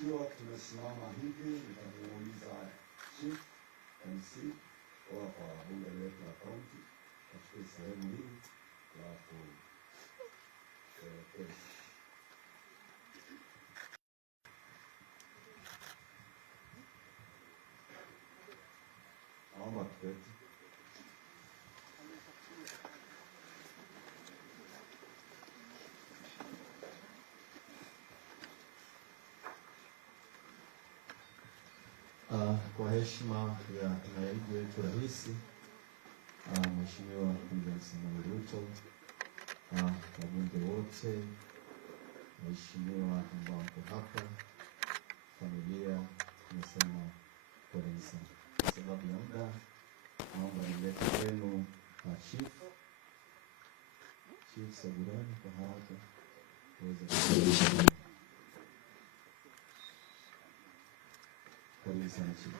Ikiwa tumesimama hivi, nitamuuliza Chief MC kwa bunge letu la kaunti katika sehemu hii ya kuelekeza. Naomba tuketi. Kwa heshima ya naibu wetu rais Mheshimiwa Samuel Ruto, wabunge wote, Mheshimiwa ambao mko hapa, familia, tunasema poleni sana. Kwa sababu ya muda, naomba nilete kwenu Chief Sagurani kwa haraka uweze kukaribisha. Karibu sana Chief.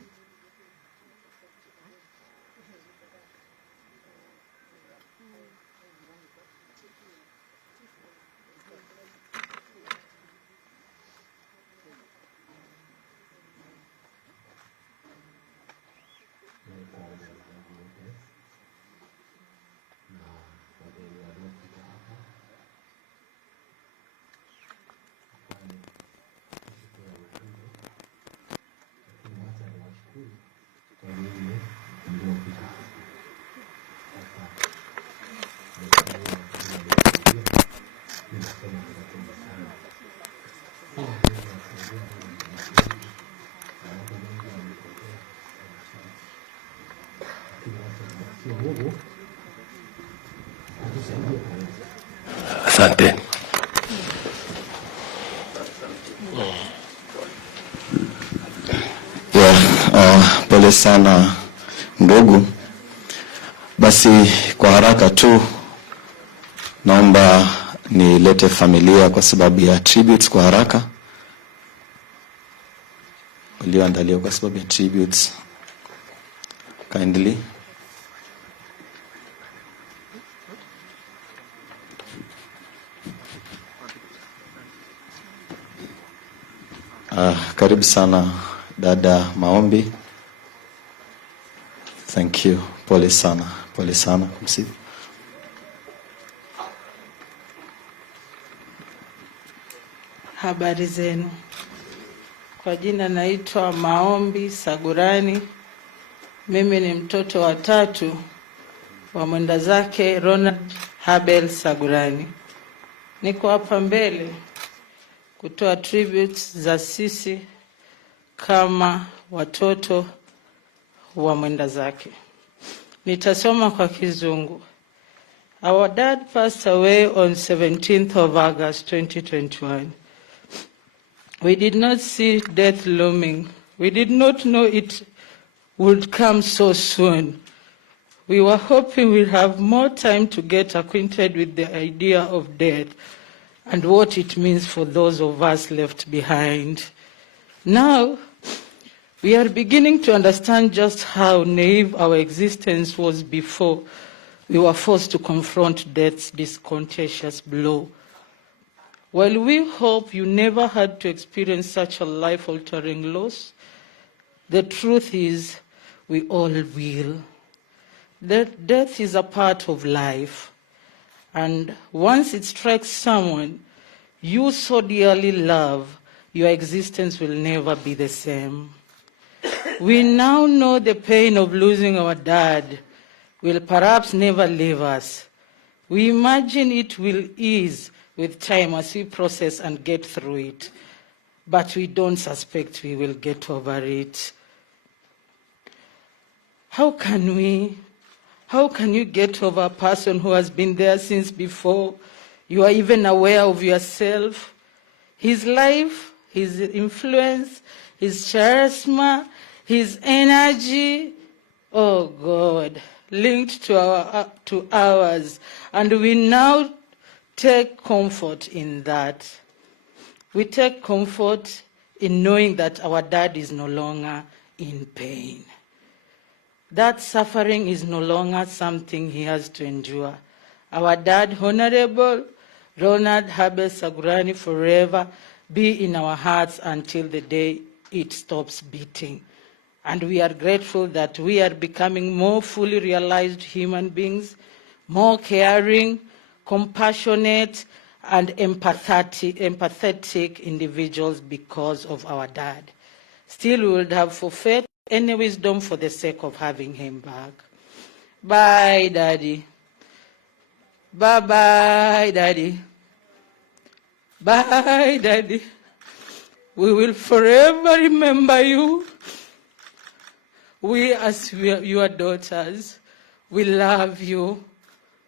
Asante. Pole sana ndugu. Basi kwa haraka tu naomba nilete familia kwa sababu ya tributes kwa haraka. Walioandaliwa kwa sababu ya tributes. Kindly. Karibu sana dada Maombi. Thank you. Pole sana. Pole sana kumsifu. Habari zenu. Kwa jina naitwa Maombi Sagurani. Mimi ni mtoto wa tatu wa mwenda zake Ronald Habel Sagurani. Niko hapa mbele kutoa tributes za sisi kama watoto wa mwenda zake. Nitasoma kwa Kizungu. Our dad passed away on 17th of August 2021. We did not see death looming. We did not know it would come so soon. We were hoping we'd have more time to get acquainted with the idea of death and what it means for those of us left behind. Now, we are beginning to understand just how naive our existence was before we were forced to confront death's discontinuous blow. While we hope you never had to experience such a life-altering loss, the truth is we all will. That death is a part of life, and once it strikes someone you so dearly love, your existence will never be the same. We now know the pain of losing our dad will perhaps never leave us. We imagine it will ease with time as we process and get through it, but we don't suspect we will get over it. How can you get over a person who has been there since before you are even aware of yourself? His life, his influence, his charisma, his energy, oh God, linked to ours. And we now take comfort in that. We take comfort in knowing that our dad is no longer in pain. That suffering is no longer something he has to endure. Our dad, Honorable Ronald Habel Sagurani, forever be in our hearts until the day it stops beating. And we are grateful that we are becoming more fully realized human beings, more caring, compassionate, and empathetic individuals because of our dad. Still, we would have forfeit any wisdom for the sake of having him back. Bye, Daddy. Bye-bye, Daddy. Bye, Daddy. We will forever remember you. We, as your daughters, we love you.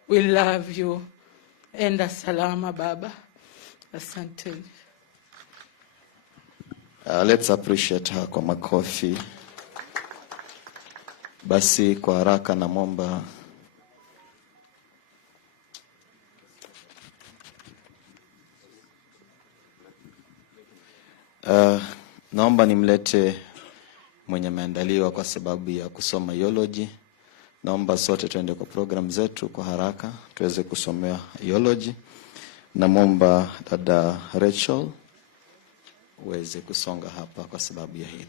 We love you. Enda salama, Baba. Asante. Let's appreciate her kwa makofi. Basi kwa haraka namwomba naomba nimlete mwenye ameandaliwa kwa sababu ya kusoma eulogy. Naomba sote tuende kwa program zetu kwa haraka tuweze kusomea eulogy. Namwomba dada Rachel uweze kusonga hapa kwa sababu ya hilo.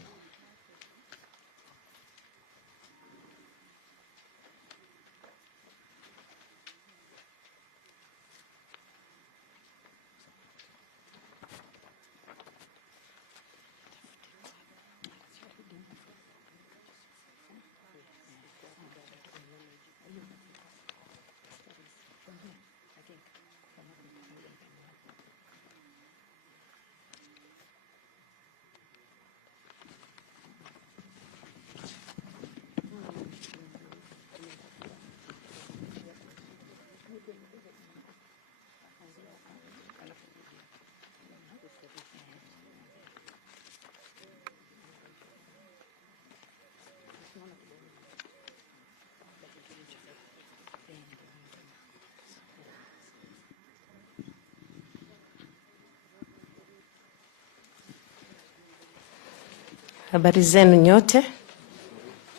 Habari zenu nyote,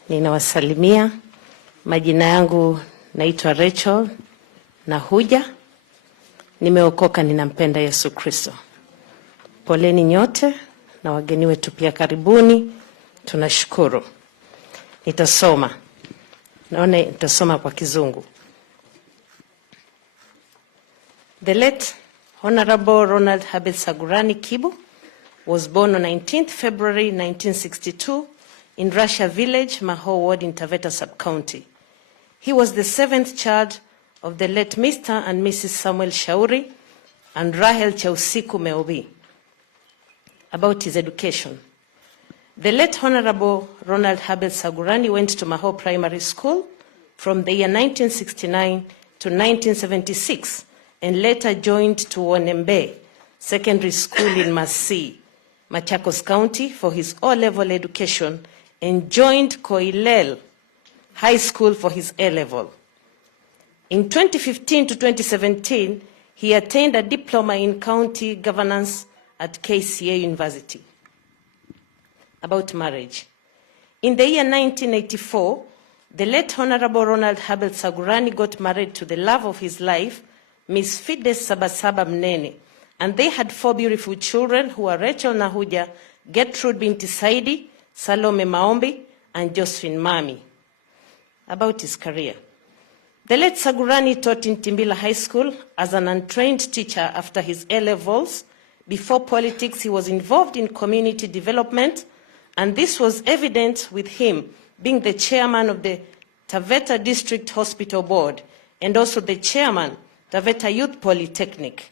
ninawasalimia. Majina yangu naitwa Rachel na Huja. Nimeokoka, ninampenda Yesu Kristo. Poleni nyote na wageni wetu pia karibuni. Tunashukuru. Nitasoma kwa Kizungu. The late Honorable Ronald Habel Sagurani Kibu was born on 19th February 1962 in Russia Village, Mahoo Ward in Taveta Sub-County. He was the 7th child of the late Mr. and Mrs. Samuel Shauri and Rahel Chausiku Meobi. About his education. The late Honorable Ronald Habel Sagurani went to Mahoo Primary School from the year 1969 to 1976 and later joined to Wonembe Secondary School in Masii, Machakos County for his O-level education and joined Koilel High School for his A-level. In 2015 to 2017, he attained a diploma in county governance at KCA University. About marriage. In the year 1984, the late Honorable Ronald Habel Sagurani got married to the love of his life, Miss Fides Sabasaba Mnene, and they had 4 beautiful children who are Rachel Nahuja, Gertrude Binti Saidi, Salome Maombi, and Josephine Mami. About his career. The late Sagurani taught in Timbila High School as an untrained teacher after his A-levels. Before politics, he was involved in community development, and this was evident with him being the chairman of the Taveta District Hospital Board and also the chairman, Taveta Youth Polytechnic.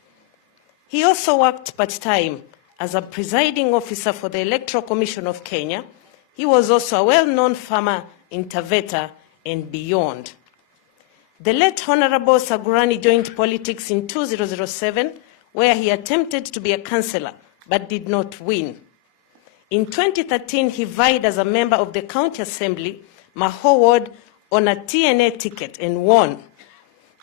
He also worked part-time as a presiding officer for the Electoral Commission of Kenya. He was also a well-known farmer in Taveta and beyond. The late Honorable Sagurani joined politics in 2007, where he attempted to be a councillor but did not win. In 2013, he vied as a member of the County Assembly, Mahoo Ward, on a TNA ticket and won.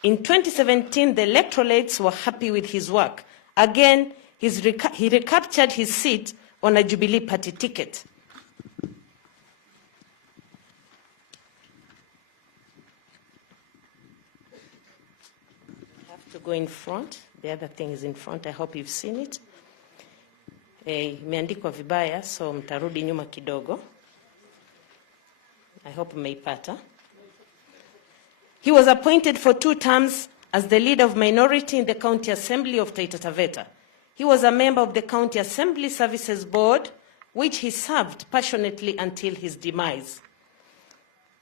In 2017, the electorates were happy with his work. Again, he recaptured his seat on a Jubilee Party ticket. I have to go in front. The other thing is in front. I hope you've seen it. Imeandikwa vibaya, so mtarudi nyuma kidogo. I hope mmeipata. He was appointed for 2 terms as the leader of minority in the County Assembly of Taita Taveta. He was a member of the County Assembly Services Board, which he served passionately until his demise.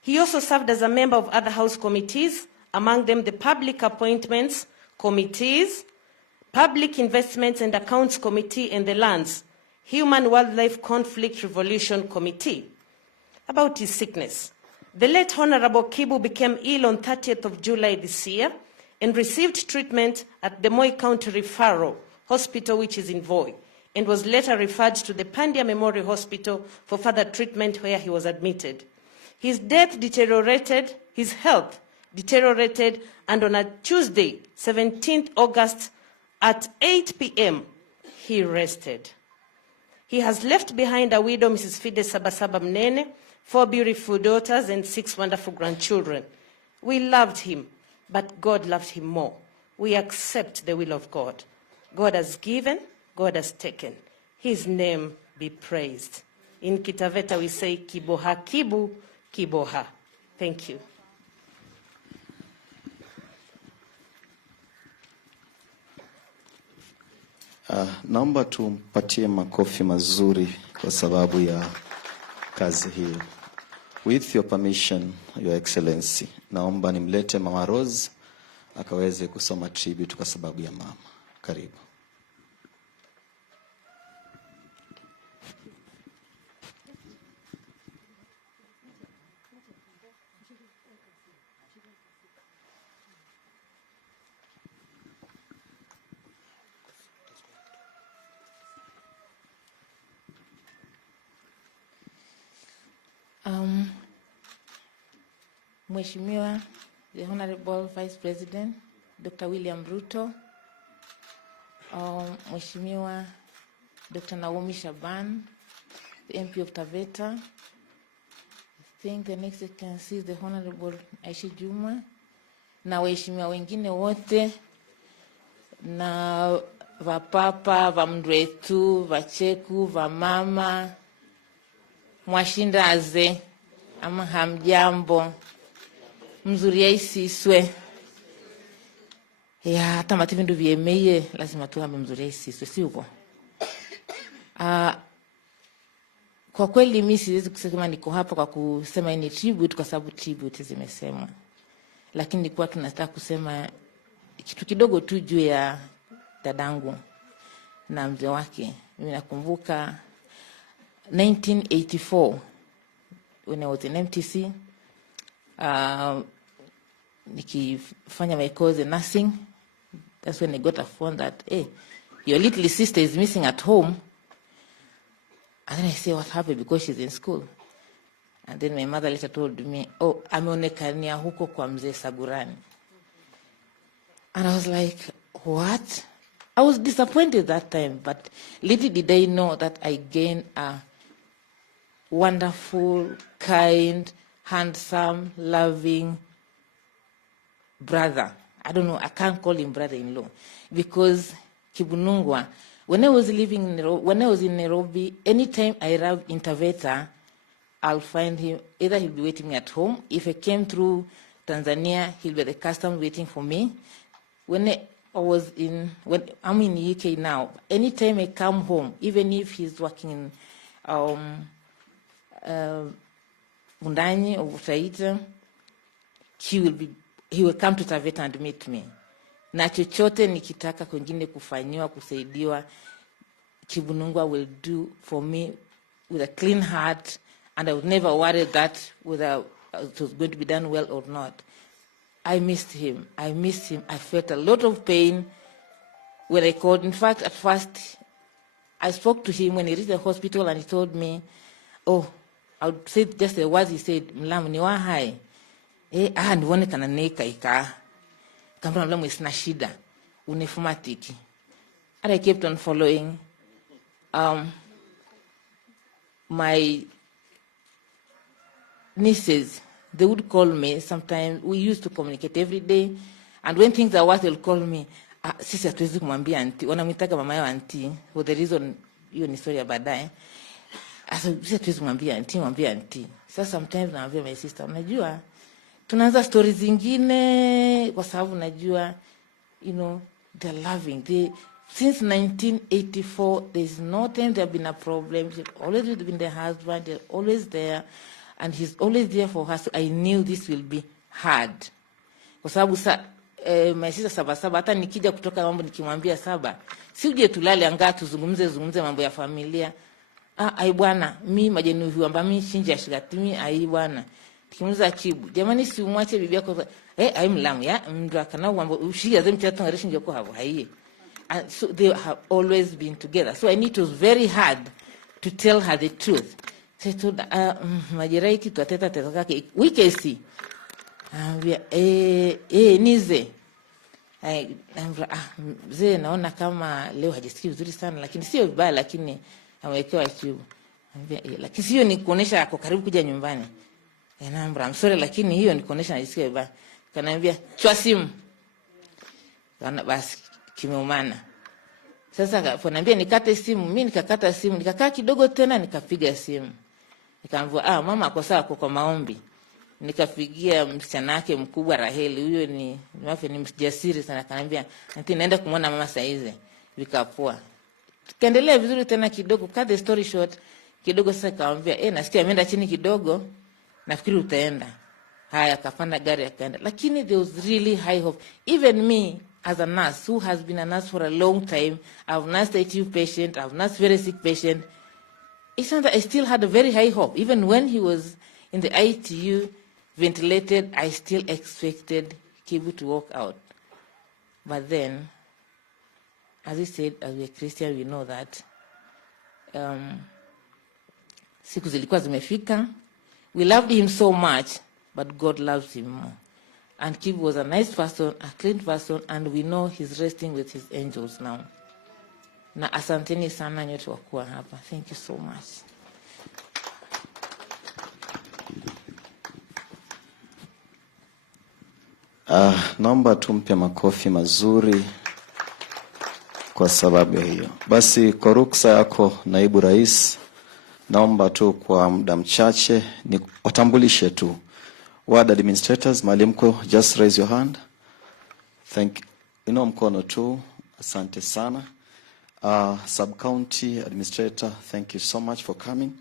He also served as a member of other House committees, among them the Public Appointments Committees, Public Investments and Accounts Committee, and the Lands, Human Wildlife Conflict Resolution Committee. About his sickness. The late Honorable Kibu became ill on 30th of July this year and received treatment at the Moi County Referral Hospital, which is in Voi, and was later referred to the Pandya Memorial Hospital for further treatment, where he was admitted. His health deteriorated, and on a Tuesday, 17th August, at 8 p.m., he rested. He has left behind a widow, Mrs. Fide Sabasaba Mnene, 4 beautiful daughters, and 6 wonderful grandchildren. We loved him, but God loved him more. We accept the will of God. God has given, God has taken. His name be praised. In Kitaveta we say, Kiboha Kibu, Kiboha. Thank you. Naomba tumpatie makofi mazuri kwa sababu ya kazi hii. With your permission, Your Excellency, naomba nimlete Mama Rose akaweze kusoma tribute kwa sababu ya mama. Karibu. Mheshimiwa, the Honorable Vice President, Dr. William Ruto, Mheshimiwa Dr. Naomi Shaban, the MP of Taveta. I think the next I can see is the Honorable Aishi Juma, na waheshimiwa wengine wote, na vapapa, vamdwetu, vacheku, vamama, mwashinda aze, ama hamjambo. Mzuri ya isiswe. Ya, hata mativindu viemeye, lazima tuhambe mzuri ya isiswe, si uko? Kwa kweli mimi siwezi kusema niko hapa kwa kusema ni tribute, kwa sababu tribute zimesemwa. Lakini nilikuwa tunataka kusema kitu kidogo tu juu ya dadangu na mzee wake. Mimi nakumbuka 1984 when I was in MTC, nikifanya my course in nursing. That's when I got a phone that, hey, your little sister is missing at home. And then I say, what happened? Because she's in school. And then my mother later told me, oh, ameonekania huko kwa mzee Sagurani. And I was like, what? I was disappointed that time, but little did I know that I gained a wonderful, kind, handsome, loving brother. I don't know, I can't call him brother-in-law, because Kibunungwa, when I was in Nairobi, anytime I arrived in Taveta, I'll find him, either he'll be waiting me at home. If I came through Tanzania, he'll be at the customs waiting for me. When I'm in UK now, anytime I come home, even if he's working in Mundani or Taita, he will come to Taveta and meet me. Na chochote nikitaka kwingine kufanyiwa, kusaidiwa, Kibunungwa will do for me with a clean heart, and I would never worry that whether it was going to be done well or not. I missed him. I felt a lot of pain when I called. In fact, at first, I spoke to him when he reached the hospital, and he told me, oh, I would say just the words he said, Mlamu ni wa hai. Niwone kana neka ika. Kama mlamu isina shida. Unefumatiki. And I kept on following. My nieces, they would call me sometimes. We used to communicate every day. And when things are worse, they'll call me. Sisi hatuwezi kumwambia auntie. Wanamwitaga mama yao auntie. For the reason hiyo ni story ya baadaye. Sasa sisi tuwezi mwambia auntie. Sasa sometimes naambia my sister, unajua tunaanza stories zingine kwa sababu najua they're loving. Since 1984 there's no time there have been a problem. She's always been the husband, they're always there, and he's always there for her. So I knew this will be hard. Kwa sababu my sister Saba hata nikija kutoka mambo nikimwambia Saba, si uje tulale anga tuzungumze mambo ya familia. Ai bwana, mimi majeni huamba mimi shinja shigatimi ai bwana. Tikimuza Chibu, jamani si umwache bibi yako ai mlamu ya mndu akana mambo ushiya zemchatu ngarishinje yako hapo haiye. So they have always been together. So I knew it was very hard to tell her the truth. So I told majirai kitu ateta kake wikesi. Nize. Mzee naona kama leo hajisikii vizuri sana, lakini sio vibaya, lakini amewekewa Chibu. Lakini sio ni kuonesha ako karibu kuja nyumbani. I'm sorry, lakini hiyo ni kuonesha najisikia vibaya. Kanaambia chwa simu. Basi kimeumana. Sasa akaniambia nikate simu, mimi nikakata simu, nikakaa kidogo tena nikapiga simu. Nikamwambia mama ako sawa kwa maombi. Nikapigia msichana wake mkubwa Raheli, huyo ni mjasiri sana, akaniambia auntie naenda kumwona mama saizi. Vikapoa. Tukaendelea vizuri tena kidogo, cut the story short. Kidogo sasa akamwambia nasikia ameenda chini kidogo, nafikiri utaenda. Haya akapanda gari akaenda. Lakini there was really high hope. Even me as a nurse who has been a nurse for a long time, I've nursed ITU patient, I've nursed very sick patient. It's not that I still had a very high hope. Even when he was in the ITU, ventilated, I still expected Kibu to walk out. But then, as he said, as we're Christian, we know that siku zilikuwa zimefika. We loved him so much, but God loves him more. And Kibu was a nice person, a clean person, and we know he's resting with his angels now. Na asanteni sana nyote wakuwa hapa. Thank you so much. Naomba tumpe makofi mazuri kwa sababu ya hiyo. Basi kwa ruksa yako naibu rais, naomba tu kwa muda mchache ni watambulishe tu ward administrators. Malimko, just raise your hand. Thank you. Mkono tu. Asante sana. Sub county administrator, thank you so much for coming.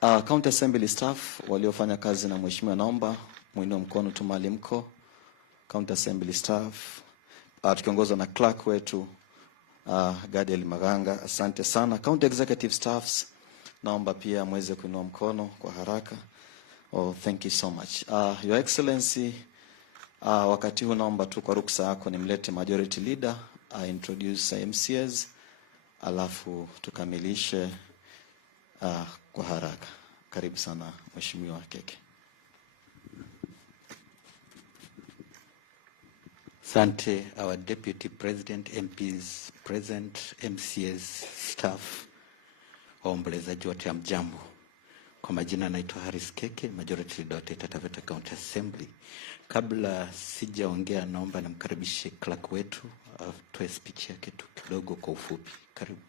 County assembly staff waliofanya kazi na mheshimiwa, naomba muinue mkono tu. Malimko, county assembly staff tukiongozwa na clerk wetu Gadiel Maganga, asante sana. County executive staffs, naomba pia muweze kuinua mkono kwa haraka. Thank you so much. Your Excellency, wakati huu naomba tu kwa ruksa yako nimlete majority leader, introduce MCAs, alafu tukamilishe kwa haraka. Karibu sana Mheshimiwa Keke. Asante, our Deputy President, MPs present, MCAs, staff, waombolezaji wote hamjambo. Kwa majina naitwa Haris Keke, Majority Leader wa Taita Taveta County Assembly. Kabla sijaongea, naomba nimkaribishe clerk wetu atoe speech yake tu kidogo kwa ufupi. Karibu.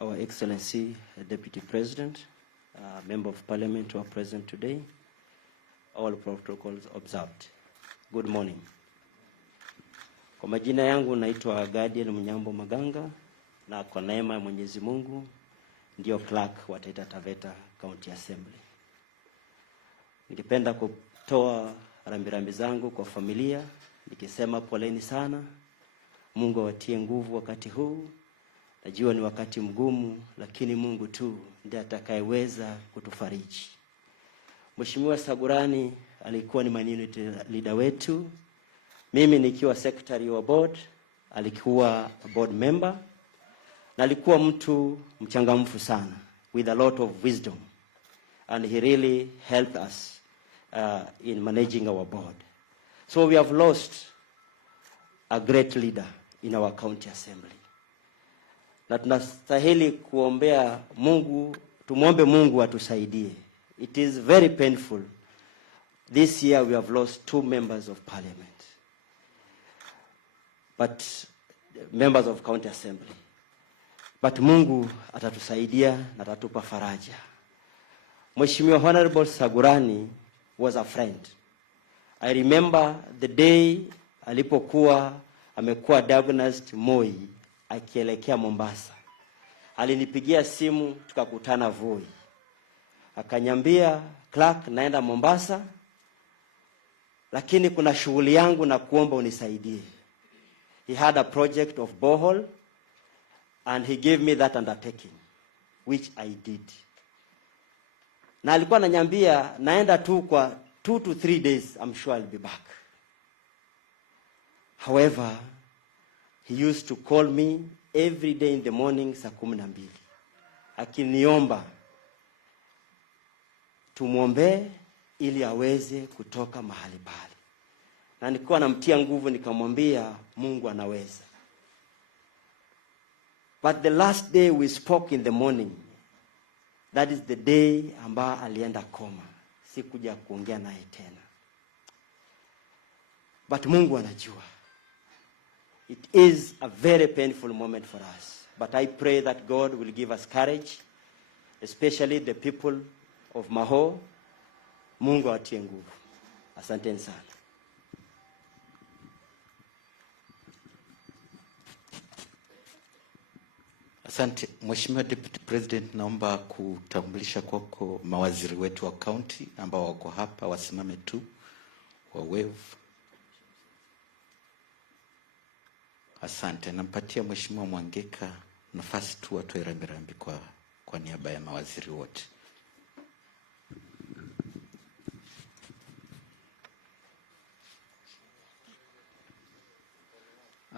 Our Excellency, Deputy President, Member of Parliament who are present today, all protocols observed. Good morning. Kwa majina yangu naitwa Gadiel Maganga, na kwa neema ya Mwenyezi Mungu ndio clerk wa Taita Taveta County Assembly. Ningependa kutoa rambirambi zangu kwa familia nikisema poleni sana. Mungu awatie nguvu wakati huu. Najua ni wakati mgumu, lakini Mungu tu ndiye atakayeweza kutufariji. Mheshimiwa Sagurani alikuwa ni minority leader wetu. Mimi nikiwa secretary wa board, alikuwa board member, na alikuwa mtu mchangamfu sana with a lot of wisdom, and he really helped us in managing our board. So we have lost a great leader in our county assembly. na tunastahili kuombea Mungu, tumuombe Mungu atusaidie. It is very painful. This year we have lost 2 members of parliament, but members of county assembly. But Mungu atatusaidia na atatupa faraja. Mheshimiwa Honorable Sagurani was a friend. I remember the day alipokuwa amekuwa diagnosed Moi akielekea Mombasa. Alinipigia simu tukakutana Voi. Akanyambia, Clark, naenda Mombasa, lakini kuna shughuli yangu na kuomba unisaidie. He had a project of borehole and he gave me that undertaking, which I did. Na alikuwa ananiambia naenda tu kwa 2 to 3 days, I'm sure I'll be back. However, he used to call me every day in the morning saa 12. Akiniomba tumuombe ili aweze kutoka mahali pale. Na nilikuwa namtia nguvu nikamwambia Mungu anaweza. But the last day we spoke in the morning, that is the day ambao alienda koma. Sikuja kuongea naye tena. But Mungu anajua. It is a very painful moment for us. But I pray that God will give us courage, especially the people of Mahoo. Mungu atie nguvu. Asanteni sana. Asante. Mheshimiwa Deputy President, naomba kutambulisha kwako mawaziri wetu wa county ambao wako hapa, wasimame tu wa wave. Asante. Nampatia Mheshimiwa Mwangeka nafasi tu atoe rambirambi kwa niaba ya mawaziri wote.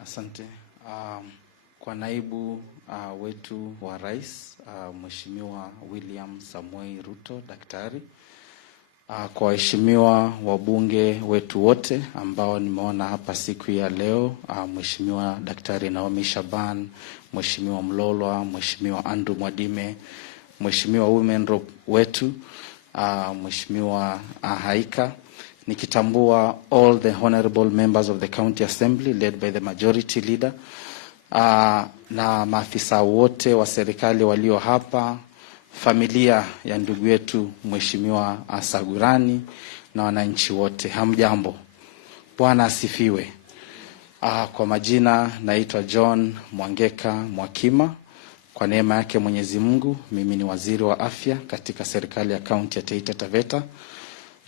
Asante. Kwa naibu wetu wa rais, Mheshimiwa William Samoei Ruto daktari, kwa waheshimiwa wabunge wetu wote ambao nimeona hapa siku ya leo, Mheshimiwa Daktari Naomi Shaban, Mheshimiwa Mlolwa, Mheshimiwa Andrew Mwadime, Mheshimiwa women rep wetu, Mheshimiwa Haika, nikitambua all the honorable members of the county assembly led by the majority leader, na maafisa wote wa serikali walio hapa, familia ya ndugu yetu Mheshimiwa Sagurani na wananchi wote, hamjambo. Bwana asifiwe. Kwa majina naitwa John Mwangeka Mwakima. Kwa neema yake Mwenyezi Mungu, mimi ni waziri wa afya katika serikali ya kaunti ya Taita Taveta.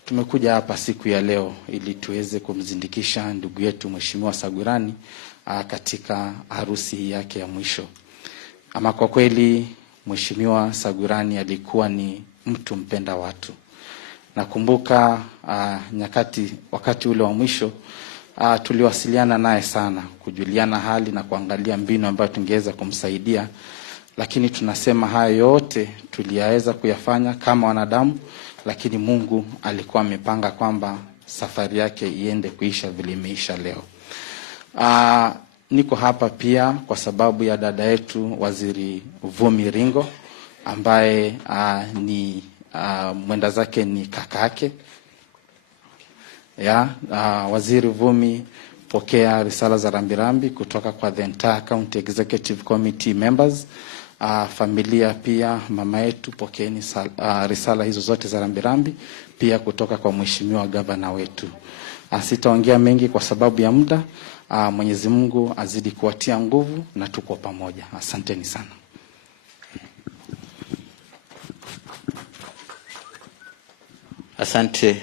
Tumekuja hapa siku ya leo ili tuweze kumzindikisha ndugu yetu Mheshimiwa Sagurani katika harusi yake ya mwisho. Ama kwa kweli Mheshimiwa Sagurani alikuwa ni mtu mpenda watu. Nakumbuka wakati ule wa mwisho tuliwasiliana naye sana, kujuliana hali na kuangalia mbinu ambayo tungeweza kumsaidia, lakini tunasema haya yote tuliyaweza kuyafanya kama wanadamu, lakini Mungu alikuwa amepanga kwamba safari yake iende kuisha vile imeisha leo. Niko hapa pia kwa sababu ya dada yetu Waziri Vumi Ringo ambaye ni mwenda zake ni kakake. Waziri Vumi, pokea risala za rambirambi kutoka kwa the entire county executive committee members. Familia pia, mama yetu, pokeeni risala hizo zote za rambirambi pia kutoka kwa Mheshimiwa Gavana wetu. Sitaongea mengi kwa sababu ya muda. Mwenyezi Mungu azidi kuwatia nguvu na tuko pamoja. Asanteni sana. Asante.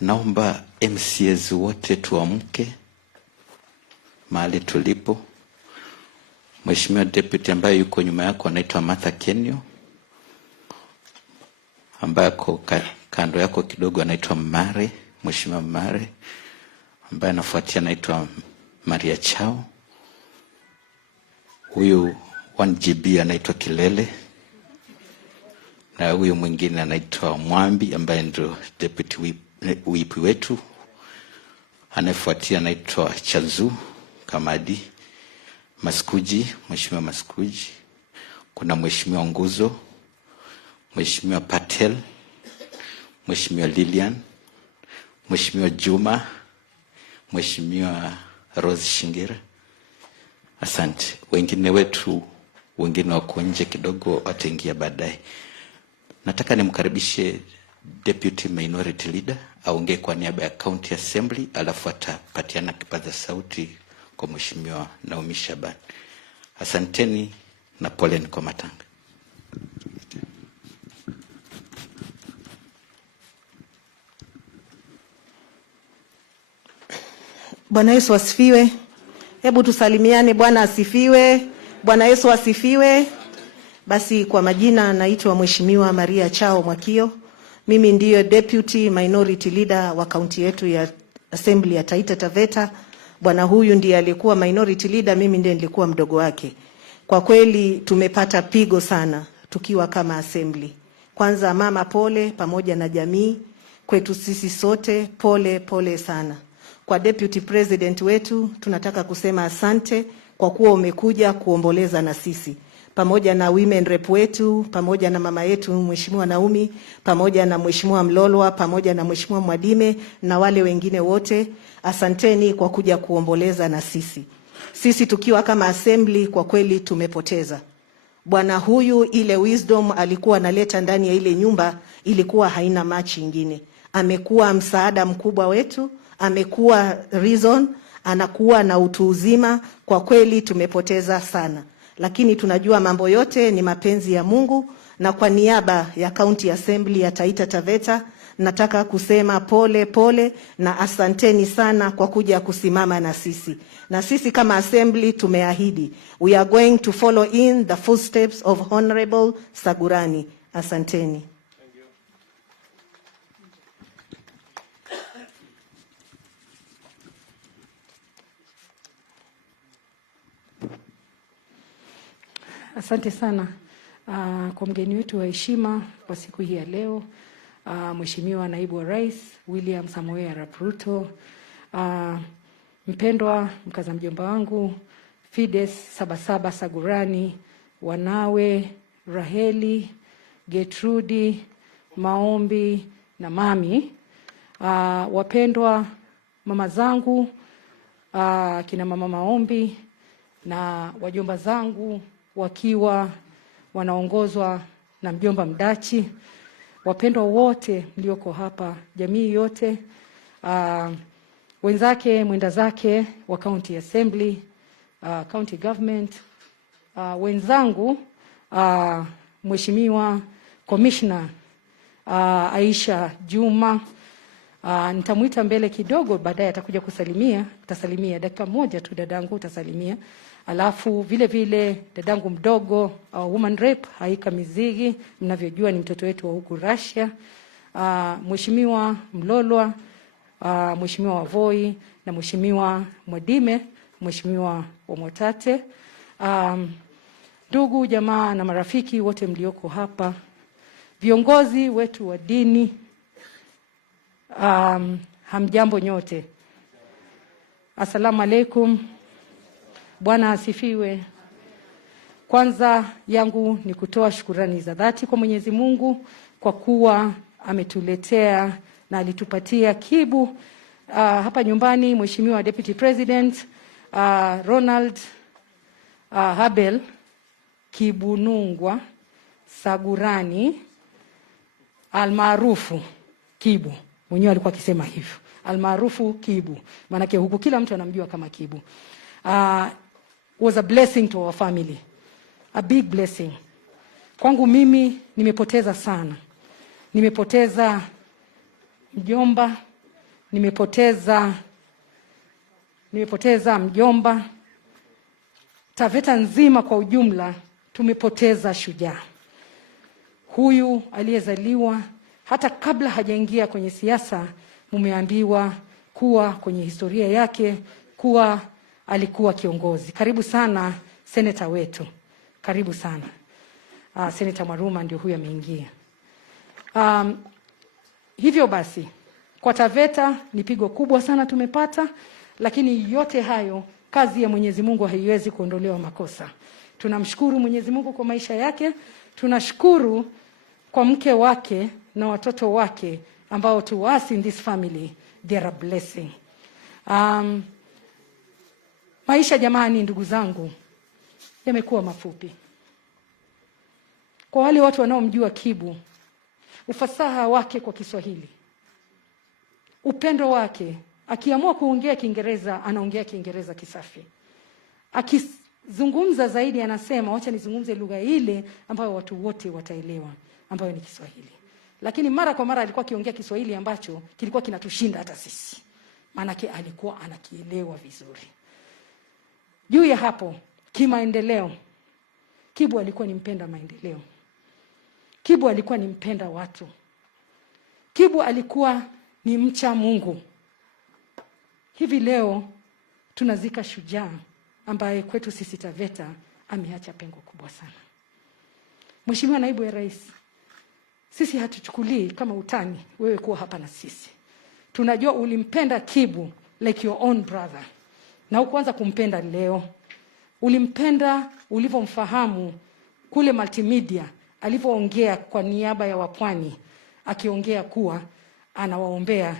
Naomba MCAs wote tuamke mahali tulipo. Mheshimiwa Deputy ambaye yuko nyuma yako anaitwa Martha Kenyo, ambaye kando yako kidogo anaitwa Mare, Mheshimiwa Mare, ambaye anafuatia anaitwa Maria Chao. Huyu 1GB anaitwa Kilele, na huyu mwingine anaitwa Mwambi ambaye ndio deputy whip wetu. Anafuatia anaitwa Chazu Kamadi, Maskuji, Mheshimiwa Maskuji, kuna Mheshimiwa Nguzo, Mheshimiwa Patel, Mheshimiwa Lilian, Mheshimiwa Juma, Mheshimiwa Rose Shingira. Asante. Wengine wetu wengine wako nje kidogo, wataingia baadaye. Nataka nimkaribishe Deputy Minority Leader aongee kwa niaba ya County Assembly, alafu atapatiana kipaza sauti kwa Mheshimiwa Naomi Shaban. Asanteni na poleni kwa matanga. Bwana Yesu asifiwe. Hebu tusalimiane. Bwana asifiwe. Bwana Yesu asifiwe. Basi kwa majina naitwa Mheshimiwa Maria Chao Mwakio. Mimi ndiyo Deputy Minority Leader wa kaunti yetu ya Assembly ya Taita Taveta. Bwana huyu ndiye alikuwa Minority Leader, mimi ndiye nilikuwa mdogo wake. Kwa kweli tumepata pigo sana tukiwa kama Assembly. Kwanza mama pole, pamoja na jamii, kwetu sisi sote pole sana. Kwa Deputy President wetu tunataka kusema asante kwa kuwa umekuja kuomboleza na sisi. Pamoja na women rep wetu, pamoja na mama yetu Mheshimiwa Naomi, pamoja na Mheshimiwa Mlolwa, pamoja na Mheshimiwa Mwadime na wale wengine wote, asanteni kwa kuja kuomboleza na sisi. Sisi tukiwa kama Assembly kwa kweli tumepoteza. Bwana huyu ile wisdom alikuwa analeta ndani ya ile nyumba ilikuwa haina match ingine. Amekuwa msaada mkubwa wetu, amekuwa reason, anakuwa na utu uzima. Kwa kweli tumepoteza sana. Lakini tunajua mambo yote ni mapenzi ya Mungu, na kwa niaba ya County Assembly ya Taita Taveta nataka kusema pole na asanteni sana kwa kuja kusimama na sisi. Na sisi kama Assembly tumeahidi, we are going to follow in the footsteps of Honorable Sagurani. Asanteni. Asante sana kwa mgeni wetu wa heshima kwa siku hii ya leo, Mheshimiwa Naibu wa Rais William Samoei Arap Ruto, mpendwa mkaza mjomba wangu Fides Sabasaba Sagurani, wanawe Raheli, Getrudi, Maombi na mami, wapendwa mama zangu, kina mama Maombi na wajomba zangu wakiwa wanaongozwa na mjomba Mdachi, wapendwa wote mlioko hapa, jamii yote, wenzake, mwenda zake wa County Assembly, County Government, wenzangu, Mheshimiwa Commissioner Aisha Juma, nitamuita mbele kidogo, baadaye atakuja kusalimia, utasalimia dakika moja tu dadangu, utasalimia. Alafu vile dadangu mdogo woman rep Haika Mizigi, mnavyojua ni mtoto wetu wa huku Russia, Mheshimiwa Mlolwa, Mheshimiwa Wavoi na Mheshimiwa Mwadime, Mheshimiwa Omotate, ndugu jamaa na marafiki wote mlioko hapa, viongozi wetu wa dini, hamjambo nyote. Asalamu alaikum. Bwana asifiwe. Kwanza yangu ni kutoa shukurani za dhati kwa Mwenyezi Mungu kwa kuwa ametuletea na alitupatia kibu hapa nyumbani. Mheshimiwa Deputy President Ronald Habel Kibunungwa Sagurani almaarufu Kibu. Mwenyewe alikuwa akisema hivyo, almaarufu Kibu. Maana huku kila mtu anamjua kama Kibu. Was a blessing to our family. A big blessing. Kwangu mimi nimepoteza sana. Nimepoteza mjomba, nimepoteza mjomba. Taveta nzima kwa ujumla tumepoteza shujaa. Huyu aliyezaliwa hata kabla hajaingia kwenye siasa, mumeambiwa kuwa kwenye historia yake kuwa alikuwa kiongozi. Karibu sana senator wetu. Karibu sana. Senator Maruma ndio huyu ameingia. Hivyo basi kwa Taveta ni pigo kubwa sana tumepata, lakini yote hayo kazi ya Mwenyezi Mungu haiwezi kuondolewa makosa. Tunamshukuru Mwenyezi Mungu kwa maisha yake. Tunashukuru kwa mke wake na watoto wake ambao to us in this family they are a blessing. Maisha jamani, ndugu zangu, yamekuwa mafupi. Kwa wale watu wanaomjua Kibu, ufasaha wake kwa Kiswahili, upendo wake, akiamua kuongea Kiingereza anaongea Kiingereza kisafi. Akizungumza zaidi anasema wacha nizungumze lugha ile ambayo watu wote wataelewa, ambayo ni Kiswahili. Lakini mara kwa mara alikuwa akiongea Kiswahili ambacho kilikuwa kinatushinda hata sisi. Maanake alikuwa anakielewa vizuri. Juu ya hapo, kimaendeleo, Kibu alikuwa ni mpenda maendeleo. Kibu alikuwa ni mpenda watu. Kibu alikuwa ni mcha Mungu. Hivi leo tunazika shujaa ambaye kwetu sisi Taveta ameacha pengo kubwa sana. Mheshimiwa Naibu ya Rais, sisi hatuchukulii kama utani wewe kuwa hapa na sisi. Tunajua ulimpenda Kibu like your own brother. Na ukuanza kumpenda leo. Ulimpenda ulivyomfahamu kule multimedia, alivyoongea kwa niaba ya Wapwani, akiongea kuwa anawaombea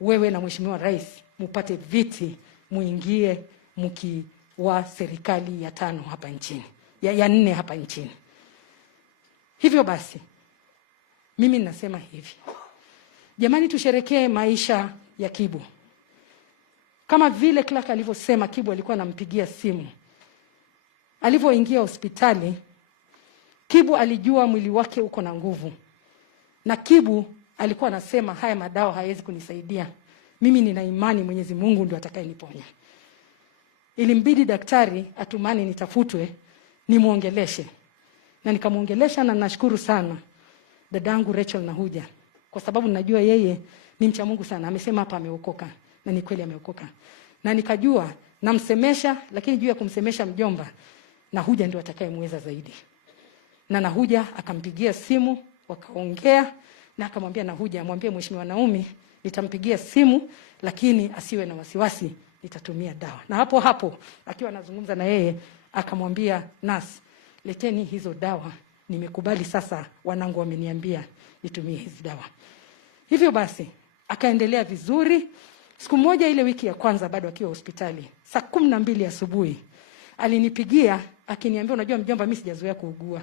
wewe na Mheshimiwa Rais mupate viti, muingie mkiwa serikali ya 5 hapa nchini, ya 4 hapa nchini. Hivyo basi, mimi ninasema hivi. Jamani, tusherekee maisha ya Kibu. Kama vile Clark alivyosema, Kibu alikuwa anampigia simu. Alivyoingia hospitali, Kibu alijua mwili wake uko na nguvu. Na Kibu alikuwa anasema haya madawa hayawezi kunisaidia. Mimi nina imani Mwenyezi Mungu ndio atakayeniponya. Ilimbidi daktari atumani nitafutwe nimuongeleshe. Na nikamuongelesha na nashukuru sana dadangu Rachel Nahuja. Kwa sababu najua yeye ni mcha Mungu sana. Amesema hapa ameokoka. Na ni kweli ameokoka. Na nikajua namsemesha, lakini juu ya kumsemesha mjomba, Nahuja ndio atakayemweza zaidi. Na Nahuja akampigia simu, wakaongea, na akamwambia Nahuja amwambie Mheshimiwa Naomi nitampigia simu, lakini asiwe na wasiwasi, nitatumia dawa. Na hapo hapo akiwa anazungumza na yeye akamwambia Nas, leteni hizo dawa, nimekubali sasa, wanangu wameniambia nitumie hizi dawa. Hivyo basi akaendelea vizuri. Siku moja ile wiki ya kwanza bado akiwa hospitali, saa 12 asubuhi alinipigia akiniambia, unajua mjomba, mimi sijazoea kuugua.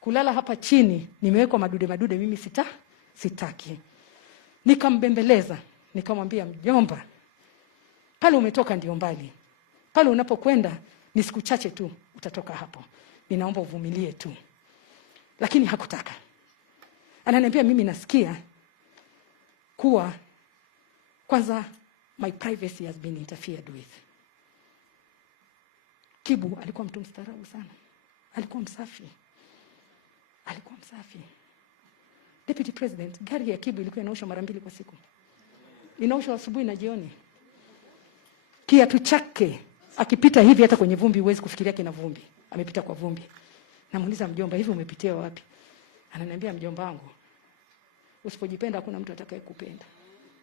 Kulala hapa chini nimewekwa madude mimi sitaki. Nikambembeleza, nikamwambia mjomba, pale umetoka ndio mbali. Pale unapokwenda ni siku chache tu utatoka hapo. Ninaomba uvumilie tu. Lakini hakutaka. Ananiambia mimi nasikia kuwa kwanza my privacy has been interfered with. Kibu alikuwa mtu mstaarabu sana. Alikuwa msafi. Deputy President, gari ya Kibu ilikuwa inaoshwa mara 2 kwa siku. Inaoshwa asubuhi na jioni. Kiatu chake akipita hivi hata kwenye vumbi huwezi kufikiria kina vumbi. Amepita kwa vumbi. Namuuliza mjomba, hivi umepitia wapi? Ananiambia mjomba wangu, usipojipenda hakuna mtu atakayekupenda.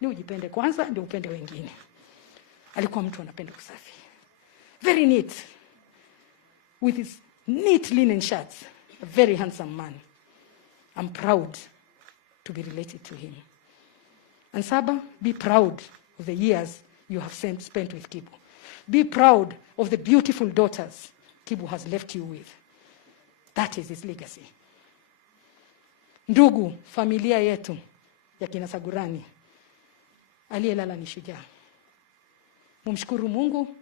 Ni ujipende kwanza ndio upende wengine. Alikuwa mtu anapenda usafi. Very neat. With his neat linen shirts. A very handsome man. I'm proud to be related to him. And Saba, be proud of the years you have spent with Kibu. Be proud of the beautiful daughters Kibu has left you with. That is his legacy. Ndugu, familia yetu ya kina Sagurani, aliyelala ni shujaa. Mumshukuru Mungu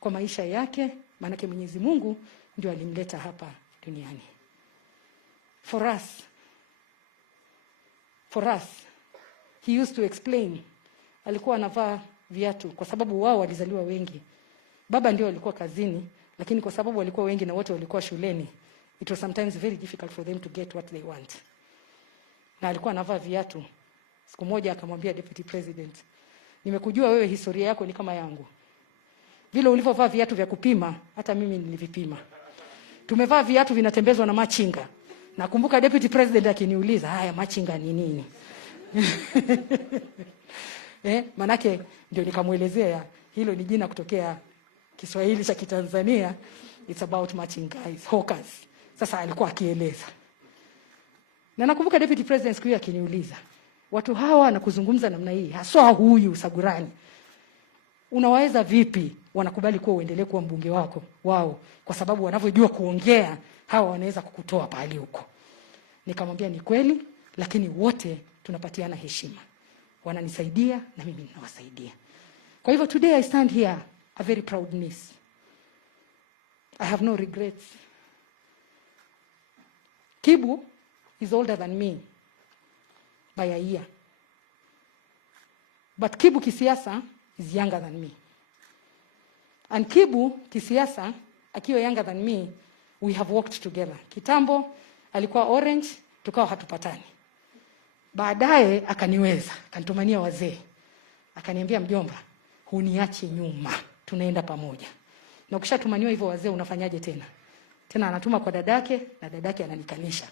kwa maisha yake, maanake Mwenyezi Mungu ndio alimleta hapa duniani. For us, he used to explain, alikuwa anavaa viatu kwa sababu wao walizaliwa wengi. Baba ndio alikuwa kazini, lakini kwa sababu walikuwa wengi na wote walikuwa shuleni, it was sometimes very difficult for them to get what they want. Na alikuwa anavaa viatu. Siku moja akamwambia Deputy President, nimekujua wewe historia yako ni kama yangu. Vile ulivyovaa viatu vya kupima, hata mimi nilivipima. Tumevaa viatu vinatembezwa na machinga. Nakumbuka Deputy President akiniuliza, haya machinga ni nini? Manake ndio nikamuelezea hilo ni jina kutokea Kiswahili cha Kitanzania, it's about matching guys, hawkers. Sasa alikuwa akieleza. Na nakumbuka Deputy President siku hiyo akiniuliza, watu hawa na kuzungumza namna hii, haswa huyu Sagurani, unaweza vipi wanakubali kuwa uendelee kuwa mbunge wao kwa sababu wanavyojua kuongea hawa wanaweza kukutoa pale huko. Nikamwambia ni kweli, lakini wote tunapatiana heshima. Wananisaidia na mimi ninawasaidia. Kwa hivyo today I stand here a very proud niece. I have no regrets. Kibu is older than me by a year. But Kibu kisiasa is younger than me. And Kibu kisiasa akiwa younger than me, we have worked together. Kitambo alikuwa Orange, tukawa hatupatani. Baadaye akaniweza, akanitumania wazee. Akaniambia mjomba, huniache nyuma, tunaenda pamoja. Na ukishatumaniwa hivyo wazee unafanyaje tena? Tena anatuma kwa dadake na dadake ananikanisha.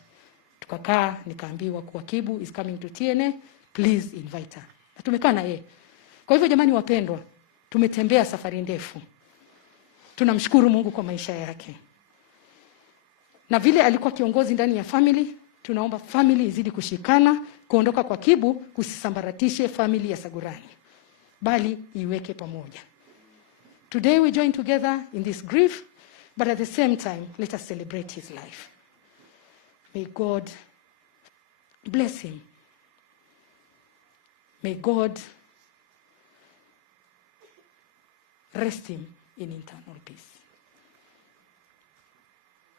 Tukakaa nikaambiwa kuwa Kibu is coming to TNA, please invite her. Na tumekaa na yeye. Kwa hivyo jamani wapendwa, tumetembea safari ndefu. Tunamshukuru Mungu kwa maisha yake. Na vile alikuwa kiongozi ndani ya family, tunaomba family izidi kushikana, kuondoka kwa Kibu kusisambaratishe family ya Sagurani, bali iweke pamoja. Today we join together in this grief, but at the same time, let us celebrate his life. May God bless him. May God rest him in eternal peace.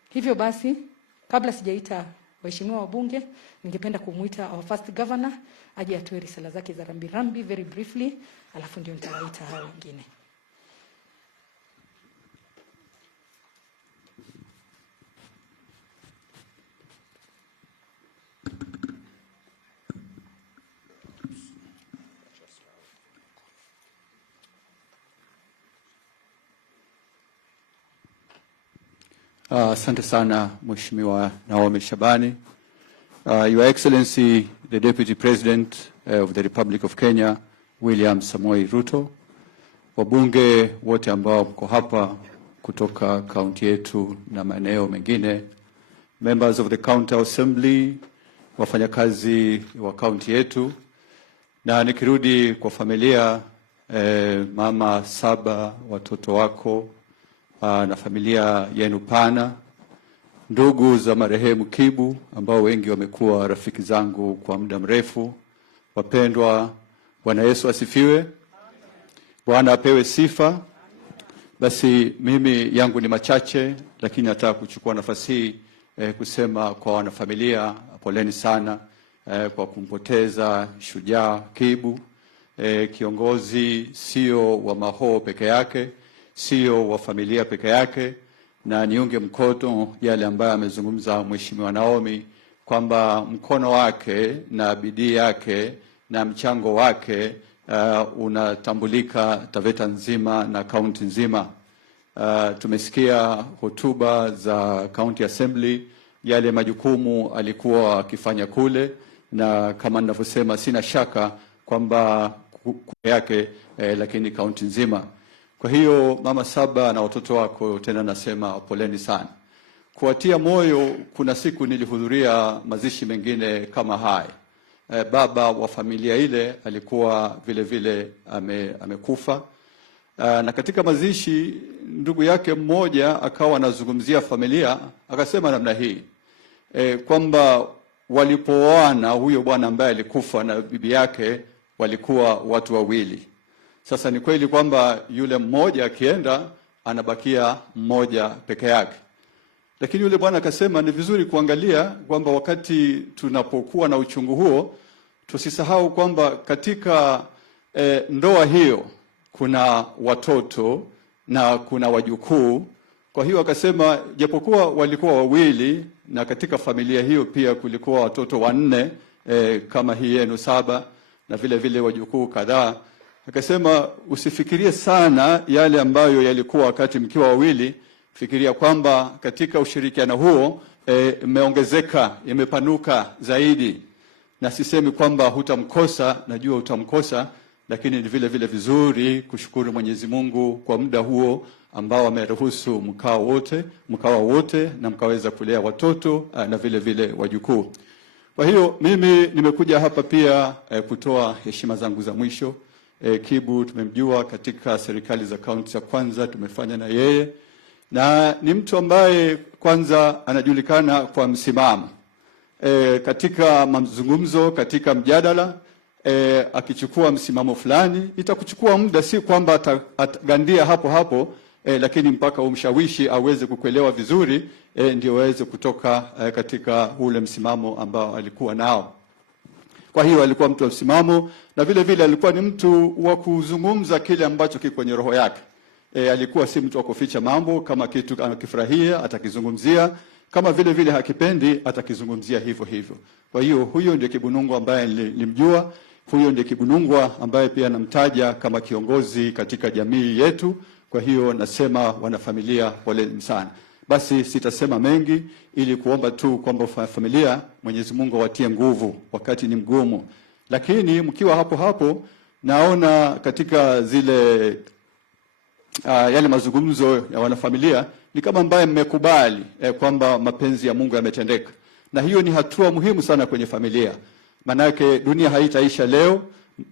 Hivyo basi, kabla sijaita waheshimiwa wabunge, ningependa kumuita our first governor aje atoe risala zake za rambirambi very briefly, alafu ndio nitawaita hao wengine. Asante sana Mheshimiwa Naomi Shabani. Your Excellency, the Deputy President of the Republic of Kenya, William Samoei Ruto, wabunge wote ambao mko hapa kutoka kaunti yetu na maeneo mengine, members of the County Assembly, wafanyakazi wa kaunti yetu, na nikirudi kwa familia, mama Saba, watoto wako, na familia yenu pana, ndugu za marehemu Kibu ambao wengi wamekuwa rafiki zangu kwa muda mrefu, wapendwa, Bwana Yesu asifiwe. Bwana apewe sifa. Basi mimi yangu ni machache, lakini nataka kuchukua nafasi hii kusema kwa wanafamilia, poleni sana kwa kumpoteza shujaa Kibu, kiongozi sio wa Mahoo peke yake, sio wa familia peke yake, na niunge mkono yale ambayo amezungumza Mheshimiwa Naomi kwamba mkono wake na bidii yake na mchango wake unatambulika Taveta nzima na kaunti nzima. Tumesikia hotuba za County Assembly, yale majukumu alikuwa akifanya kule, na kama ninavyosema sina shaka kwamba yake lakini kaunti nzima. Kwa hiyo mama Saba na watoto wako, tena nasema poleni sana. Kuwatia moyo, kuna siku nilihudhuria mazishi mengine kama haya. Baba wa familia ile alikuwa vile vile amekufa. Na katika mazishi ndugu yake mmoja akawa anazungumzia familia, akasema namna hii kwamba walipooana huyo bwana ambaye alikufa na bibi yake walikuwa watu wawili. Sasa ni kweli kwamba yule mmoja akienda anabakia mmoja peke yake. Lakini yule bwana akasema ni vizuri kuangalia kwamba wakati tunapokuwa na uchungu huo, tusisahau kwamba katika ndoa hiyo kuna watoto na kuna wajukuu. Kwa hiyo akasema japokuwa walikuwa wawili na katika familia hiyo pia kulikuwa watoto 4 kama hii yenu 7 na vile vile wajukuu kadhaa. Akasema usifikirie sana yale ambayo yalikuwa wakati mkiwa wawili, fikiria kwamba katika ushirikiano huo imeongezeka, imepanuka zaidi. Na sisemi kwamba hutamkosa, najua utamkosa, lakini ni vile vile vizuri kushukuru Mwenyezi Mungu kwa muda huo ambao ameruhusu mkawa wote na mkaweza kulea watoto na vile vile wajukuu. Kwa hiyo mimi nimekuja hapa pia kutoa heshima zangu za mwisho. Kibu tumemjua katika serikali za kaunti ya kwanza, tumefanya na yeye, na ni mtu ambaye kwanza anajulikana kwa msimamo katika mazungumzo, katika mjadala. Akichukua msimamo fulani itakuchukua muda, si kwamba atagandia hapo lakini mpaka umshawishi aweze kukuelewa vizuri ndio aweze kutoka katika ule msimamo ambao alikuwa nao. Kwa hiyo alikuwa mtu wa msimamo, na vile vile alikuwa ni mtu wa kuzungumza kile ambacho kiko kwenye roho yake. Alikuwa si mtu wa kuficha mambo, kama kitu anakifurahia atakizungumzia, kama vile vile hakipendi atakizungumzia hivyo hivyo. Kwa hiyo huyo ndiye Kibunungwa ambaye nilimjua. Huyo ndiye Kibunungwa ambaye pia namtaja kama kiongozi katika jamii yetu. Kwa hiyo nasema wanafamilia poleni sana. Basi sitasema mengi, ili kuomba tu kwamba familia Mwenyezi Mungu awatie nguvu, wakati ni mgumu. Lakini mkiwa hapo naona katika zile yale mazungumzo ya wanafamilia ni kama ambaye mmekubali kwamba mapenzi ya Mungu yametendeka. Na hiyo ni hatua muhimu sana kwenye familia. Manake dunia haitaisha leo,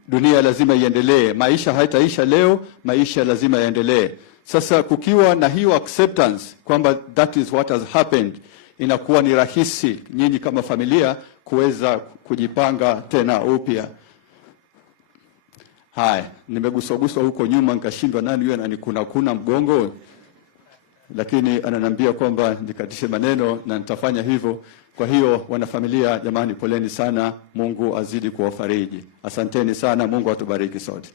dunia lazima iendelee. Maisha haitaisha leo, maisha lazima yaendelee. Sasa kukiwa na hiyo acceptance kwamba that is what has happened, inakuwa ni rahisi nyinyi kama familia kuweza kujipanga tena upya. Haya, nimeguswa huko nyuma nikashindwa nani yeye ananikuna mgongo, lakini ananiambia kwamba nikatishe maneno na nitafanya hivyo. Kwa hiyo wanafamilia, jamani, poleni sana. Mungu azidi kuwafariji. Asanteni sana. Mungu atubariki sote.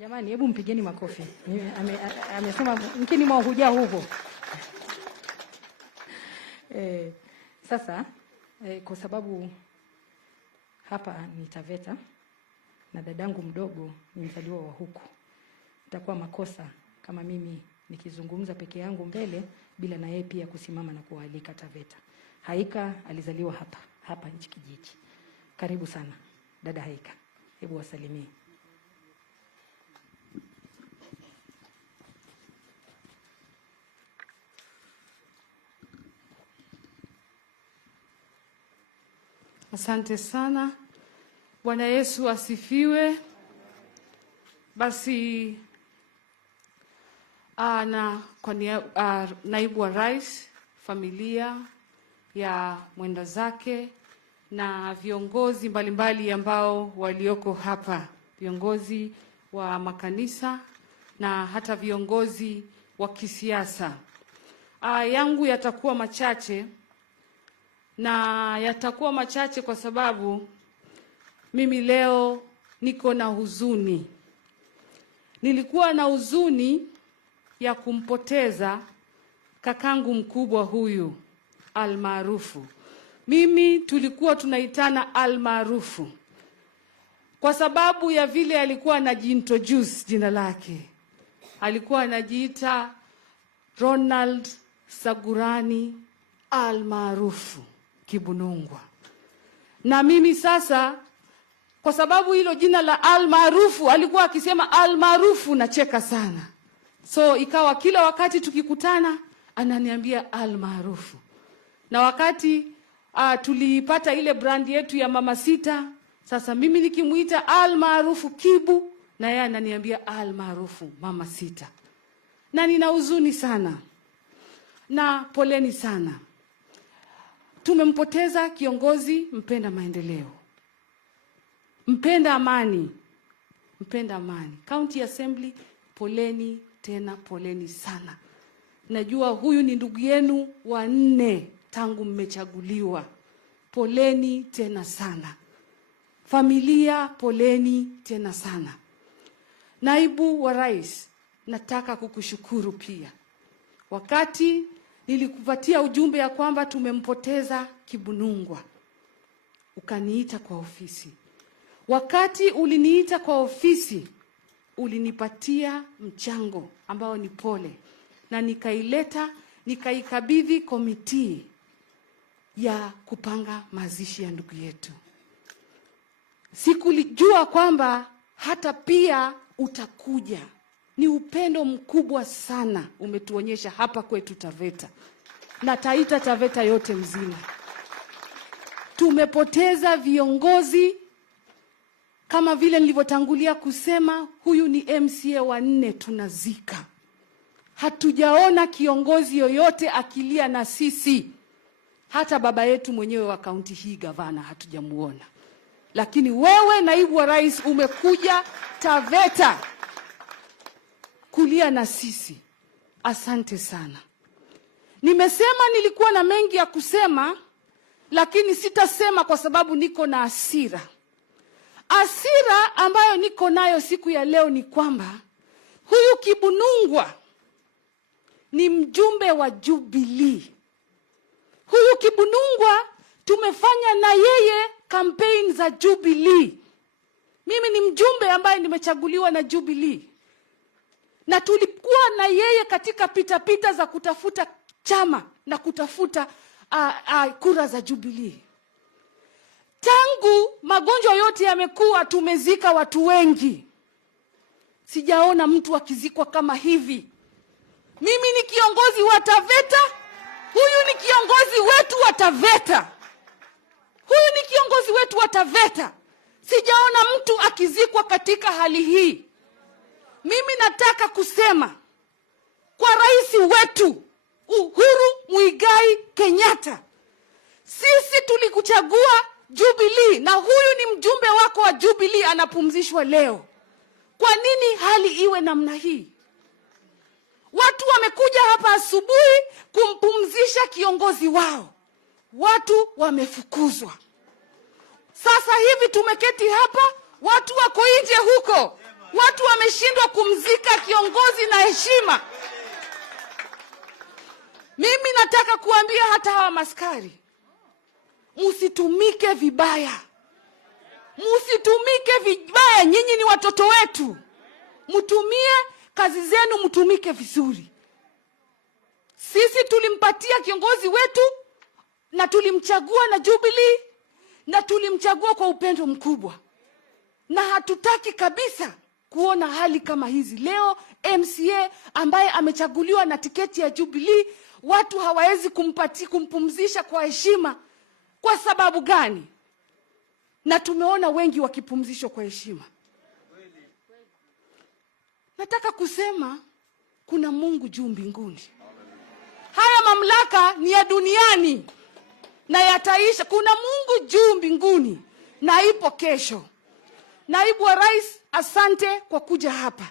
Jamani, hebu mpigeni makofi. Amesema mkini mwahuja huko. Sasa kwa sababu hapa ni Taveta na dadangu mdogo ni mzaliwa wa huku, itakuwa makosa kama mimi nikizungumza peke yangu mbele bila na yeye pia kusimama na kualika Taveta. Haika alizaliwa hapa nchi kijiji. Karibu sana dada Haika, hebu wasalimie. Asante sana. Bwana Yesu asifiwe. Basi kwa naibu wa rais, familia ya mwenda zake na viongozi mbalimbali ambao walioko hapa, viongozi wa makanisa na hata viongozi wa kisiasa. Yangu yatakuwa machache, na yatakuwa machache kwa sababu mimi leo niko na huzuni. Nilikuwa na huzuni ya kumpoteza kakangu mkubwa huyu almaarufu. Mimi tulikuwa tunaitana almaarufu kwa sababu ya vile alikuwa anajiintroduce jina lake. Alikuwa anajiita Ronald Sagurani almaarufu Kibunungwa. Na mimi sasa, kwa sababu hilo jina la almaarufu, alikuwa akisema almaarufu, nacheka sana. So ikawa kila wakati tukikutana ananiambia almaarufu. Na wakati tulipata ile brand yetu ya Mama Sita, sasa mimi nikimuita almaarufu Kibu na yeye ananiambia almaarufu Mama Sita. Na nina huzuni sana. Na poleni sana. Tumempoteza kiongozi mpenda maendeleo, mpenda amani. County Assembly, poleni tena, poleni sana. Najua huyu ni ndugu yenu wa 4 tangu mmechaguliwa. Poleni tena sana. Familia, poleni tena sana. Naibu wa rais, nataka kukushukuru pia. Wakati nilikupatia ujumbe ya kwamba tumempoteza Kibunungwa, ukaniita kwa ofisi. Wakati uliniita kwa ofisi, ulinipatia mchango ambao ni pole, na nikaileta nikaikabidhi komiti ya kupanga mazishi ya ndugu yetu. Sikulijua kwamba hata pia utakuja. Ni upendo mkubwa sana umetuonyesha hapa kwetu Taveta na Taita Taveta yote mzima. Tumepoteza viongozi kama vile nilivyotangulia kusema, huyu ni MCA wa 4 tunazika. Hatujaona kiongozi yoyote akilia na sisi. Hata baba yetu mwenyewe wa kaunti hii, gavana, hatujamuona. Lakini wewe naibu wa rais umekuja Taveta kulia na sisi. Asante sana. Nimesema nilikuwa na mengi ya kusema, lakini sitasema kwa sababu niko na hasira. Hasira ambayo niko nayo siku ya leo ni kwamba huyu Kibunungwa ni mjumbe wa Jubilee. Huyu Kibunungwa tumefanya na yeye campaign za Jubilee. Mimi ni mjumbe ambaye nimechaguliwa na Jubilee. Na tulikuwa na yeye katika pita za kutafuta chama na kutafuta kura za Jubilee. Tangu magonjwa yote yamekuwa, tumezika watu wengi. Sijaona mtu akizikwa kama hivi. Mimi ni kiongozi wa Taveta, huyu ni kiongozi wetu wa Taveta. Huyu ni kiongozi wetu wa Taveta. Sijaona mtu akizikwa katika hali hii. Mimi nataka kusema kwa rais wetu Uhuru Muigai Kenyatta, sisi tulikuchagua Jubilee na huyu ni mjumbe wako wa Jubilee anapumzishwa leo. Kwa nini hali iwe namna hii? Watu wamekuja hapa asubuhi kumpumzisha kiongozi wao. Watu wamefukuzwa. Sasa hivi tumeketi hapa, watu wako nje huko. Watu wameshindwa kumzika kiongozi na heshima. Mimi nataka kuambia hata hawa maskari, msitumike vibaya. Msitumike vibaya, nyinyi ni watoto wetu. Mtumie kazi zenu, mtumike vizuri. Sisi tulimpatia kiongozi wetu na tulimchagua na Jubilee na tulimchagua kwa upendo mkubwa. Na hatutaki kabisa kuona hali kama hizi. Leo MCA ambaye amechaguliwa na tiketi ya Jubilee, watu hawawezi kumpumzisha kwa heshima. Kwa sababu gani? Na tumeona wengi wakipumzishwa kwa heshima. Nataka kusema kuna Mungu juu mbinguni. Haya mamlaka ni ya duniani na yataisha. Kuna Mungu juu mbinguni na ipo kesho. Naibu wa rais, asante kwa kuja hapa.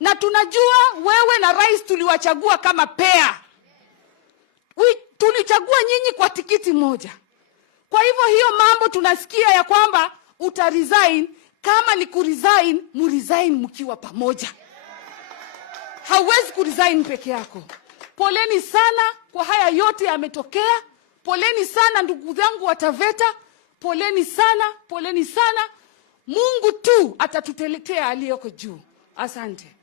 Na tunajua wewe na rais tuliwachagua kama pair. Tulichagua nyinyi kwa tikiti moja. Kwa hivyo hiyo mambo tunasikia ya kwamba utaresign, kama ni kuresign, muresign mkiwa pamoja. Hauwezi kuresign peke yako. Poleni sana kwa haya yote yametokea. Poleni sana ndugu zangu wa Taveta. Poleni sana, poleni sana. Mungu tu atatuteletea aliyoko juu. Asante.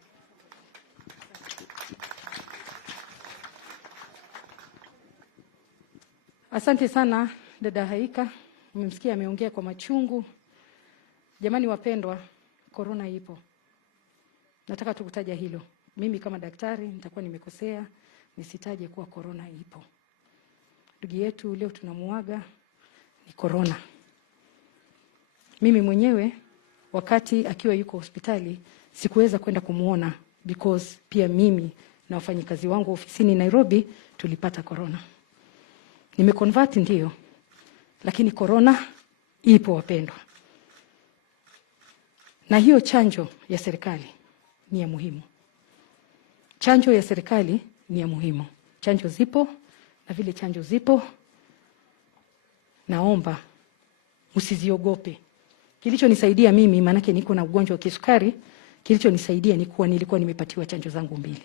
Asante sana dada Haika. Mmemsikia ameongea kwa machungu. Jamani wapendwa, corona ipo. Nataka tukutaja hilo. Mimi kama daktari nitakuwa nimekosea nisitaje kuwa corona ipo. Ndugu yetu leo tunamuaga ni corona. Mimi mwenyewe wakati akiwa yuko hospitali sikuweza kwenda kumuona because pia mimi na wafanyikazi wangu ofisini Nairobi tulipata corona. Nimeconvert ndio, lakini corona ipo wapendwa. Na hiyo chanjo ya serikali ni ya muhimu. Chanjo ya serikali ni ya muhimu. Chanjo zipo, na vile chanjo zipo, naomba msiziogope. Kilichonisaidia mimi, manake niko na ugonjwa wa kisukari, kilichonisaidia ni kuwa nilikuwa nimepatiwa chanjo zangu 2.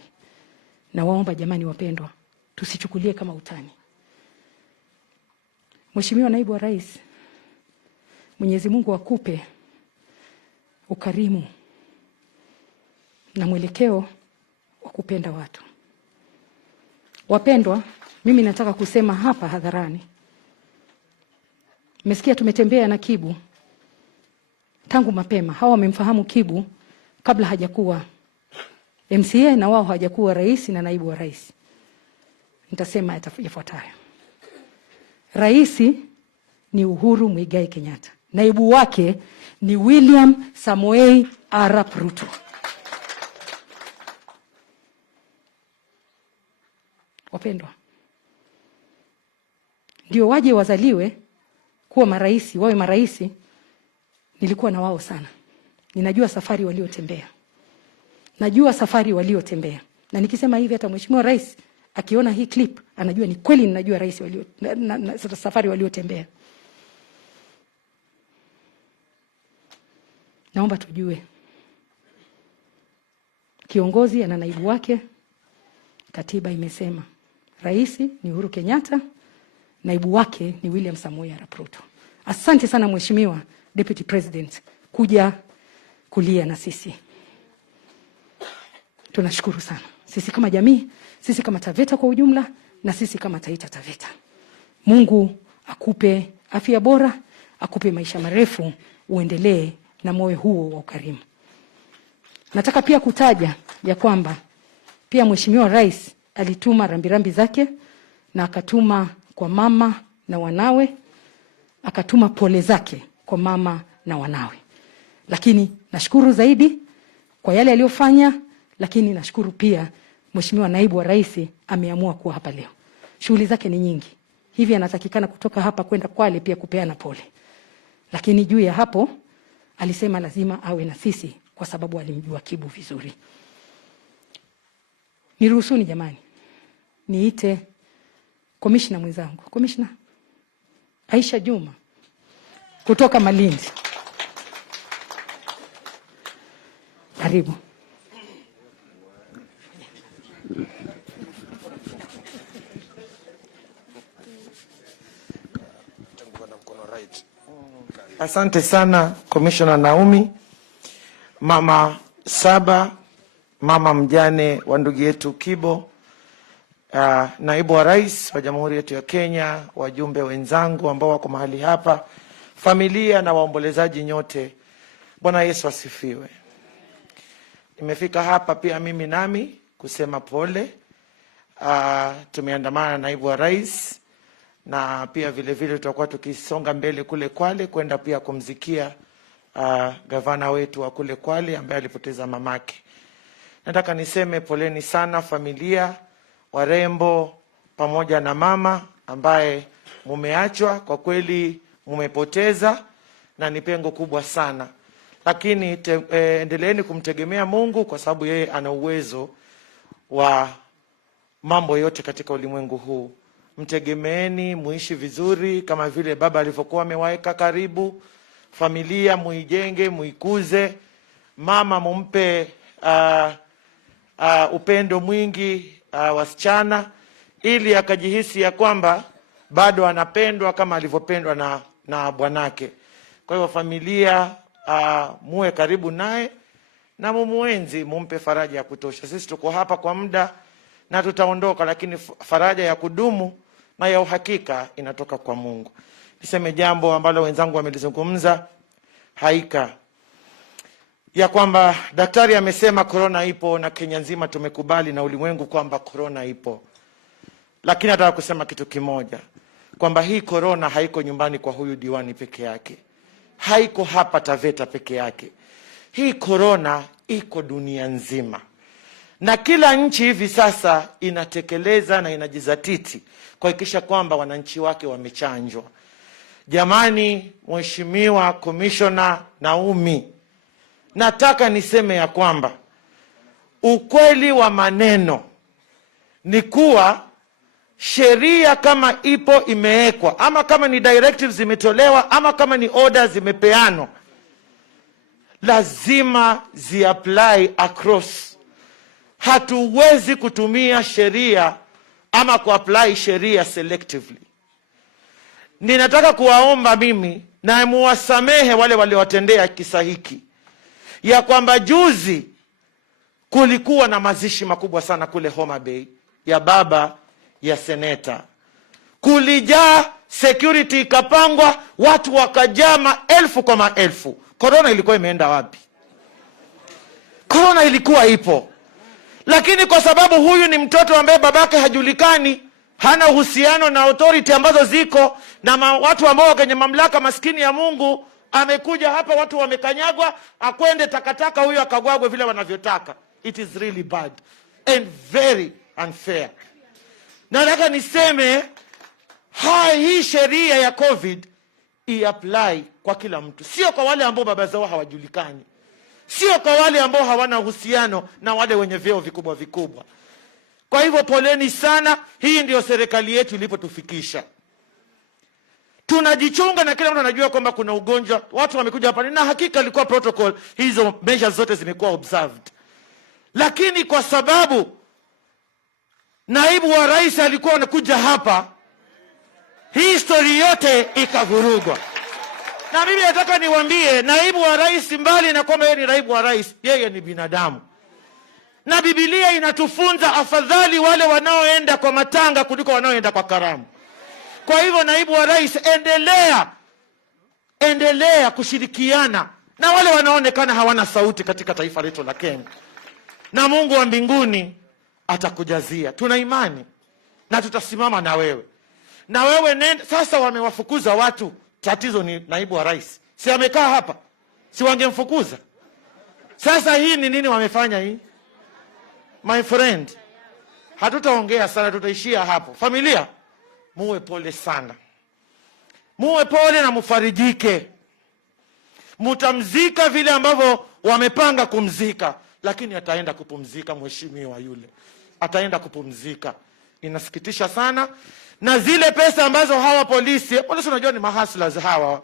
Na waomba jamani wapendwa, tusichukulie kama utani. Mheshimiwa Naibu wa Rais, Mwenyezi Mungu akupe ukarimu na mwelekeo wa kupenda watu. Wapendwa, mimi nataka kusema hapa hadharani. Mmesikia tumetembea na Kibu tangu mapema. Hawa wamemfahamu Kibu kabla hajakuwa MCA na wao hajakuwa rais na naibu wa rais. Nitasema yafuatayo. Rais ni Uhuru Muigai Kenyatta. Naibu wake ni William Samoei Arap Ruto. Wapendwa, ndio waje wazaliwe kuwa maraisi, wawe maraisi. Nilikuwa na wao sana. Ninajua safari waliotembea. Najua safari waliotembea. Na nikisema hivi hata Mheshimiwa Rais akiona hii clip anajua ni kweli ninajua rais safari waliotembea. Naomba tujue. Kiongozi ana naibu wake. Katiba imesema rais ni Uhuru Kenyatta, naibu wake ni William Samoei Arap Ruto. Asante sana Mheshimiwa Deputy President kuja kulia na sisi. Tunashukuru sana. Sisi kama jamii, sisi kama Taveta kwa ujumla, na sisi kama Taita Taveta. Mungu akupe afya bora, akupe maisha marefu, uendelee na moyo huo wa ukarimu. Nataka pia kutaja ya kwamba pia Mheshimiwa Rais alituma rambirambi zake na akatuma kwa mama na wanawe, akatuma pole zake kwa mama na wanawe. Lakini nashukuru zaidi kwa yale aliyofanya, lakini nashukuru pia Mheshimiwa Naibu wa Rais ameamua kuwa hapa leo. Shughuli zake ni nyingi. Hivi anatakikana kutoka hapa kwenda Kwale pia kupeana pole. Lakini juu ya hapo alisema lazima awe na sisi kwa sababu alimjua Kibu vizuri. Niruhusuni jamani, niite commissioner mwenzangu. Commissioner Aisha Juma kutoka Malindi. Karibu. Asante sana Commissioner Naomi, Mama Saba, mama mjane wa ndugu yetu Kibo, naibu wa rais wa Jamhuri yetu ya Kenya, wajumbe wenzangu ambao wako mahali hapa, familia na waombolezaji nyote. Bwana Yesu asifiwe. Nimefika hapa pia mimi nami kusema pole. Tumeandamana na naibu wa rais na pia vile vile tutakuwa tukisonga mbele kule Kwale kwenda pia kumzikia gavana wetu wa kule Kwale ambaye alipoteza mamake. Nataka niseme poleni sana familia, warembo pamoja na mama ambaye mumeachwa. Kwa kweli mumepoteza na ni pengo kubwa sana. Lakini endeleeni kumtegemea Mungu kwa sababu yeye ana uwezo wa mambo yote katika ulimwengu huu. Mtegemeeni, muishi vizuri kama vile baba alivyokuwa amewaeka karibu. Familia muijenge, muikuze. Mama mumpe upendo mwingi wasichana ili akajihisi ya kwamba bado anapendwa kama alivyopendwa na bwanake. Kwa hiyo familia muwe karibu naye na mumuenzi, mumpe faraja ya kutosha. Sisi tuko hapa kwa muda na tutaondoka, lakini faraja ya kudumu na ya uhakika inatoka kwa Mungu. Niseme jambo ambalo wenzangu wamelizungumza, haika ya kwamba daktari amesema corona ipo na Kenya nzima tumekubali na ulimwengu kwamba corona ipo. Lakini nataka kusema kitu kimoja, kwamba hii corona haiko nyumbani kwa huyu diwani peke yake. Haiko hapa Taveta peke yake. Hii corona iko dunia nzima. Na kila nchi hivi sasa inatekeleza na inajizatiti kuhakikisha kwamba wananchi wake wamechanjwa. Jamani, Mheshimiwa Commissioner Naomi, nataka niseme ya kwamba ukweli wa maneno ni kuwa sheria kama ipo imewekwa, ama kama ni directives zimetolewa, ama kama ni orders zimepeanwa, lazima zi-apply across. Hatuwezi kutumia sheria ama ku-apply sheria selectively. Ninataka kuwaomba mimi na muwasamehe wale waliowatendea kisa hiki, ya kwamba juzi kulikuwa na mazishi makubwa sana kule Homa Bay ya baba ya seneta. Kulijaa, security ikapangwa, watu wakajaa maelfu kwa maelfu. Corona ilikuwa imeenda wapi? Corona ilikuwa ipo. Lakini kwa sababu huyu ni mtoto ambaye babake hajulikani, hana uhusiano na authority ambazo ziko na watu ambao kwenye mamlaka, maskini ya Mungu, amekuja hapa, watu wamekanyagwa, akwende takataka huyu akagwagwe vile wanavyotaka. It is really bad and very unfair. Nataka niseme hii sheria ya COVID i-apply kwa kila mtu, sio kwa wale ambao baba zao hawajulikani, sio kwa wale ambao hawana uhusiano na wale wenye vyeo vikubwa vikubwa. Kwa hivyo poleni sana, hii ndio serikali yetu ilipotufikisha. Tunajichunga na kila mtu anajua kwamba kuna ugonjwa. Watu wamekuja hapa na hakika ilikuwa protocol, hizo measures zote zimekuwa observed. Lakini kwa sababu naibu wa rais alikuwa anakuja hapa, hii story yote ikavurugwa. Na mimi nataka niwaambie, naibu wa rais, mbali na kwamba yeye ni naibu wa rais, yeye ni binadamu. Na Biblia inatufunza afadhali wale wanaoenda kwa matanga kuliko wanaoenda kwa karamu. Kwa hivyo naibu wa rais, endelea kushirikiana na wale wanaonekana hawana sauti katika taifa letu la Kenya. Na Mungu wa mbinguni atakujazia. Tuna imani na tutasimama na wewe. Na wewe nenda. Sasa wamewafukuza watu, tatizo ni naibu wa rais. Si amekaa hapa? Si wangemfukuza? Sasa hii ni nini wamefanya hii? My friend, hatutaongea sana, tutaishia hapo. Familia, muwe pole sana. Muwe pole na mufarijike. Mutamzika vile ambavyo wamepanga kumzika, lakini ataenda kupumzika mheshimiwa yule. Ataenda kupumzika. Inasikitisha sana. Na zile pesa ambazo hawa polisi unajua ni mahustlers hawa.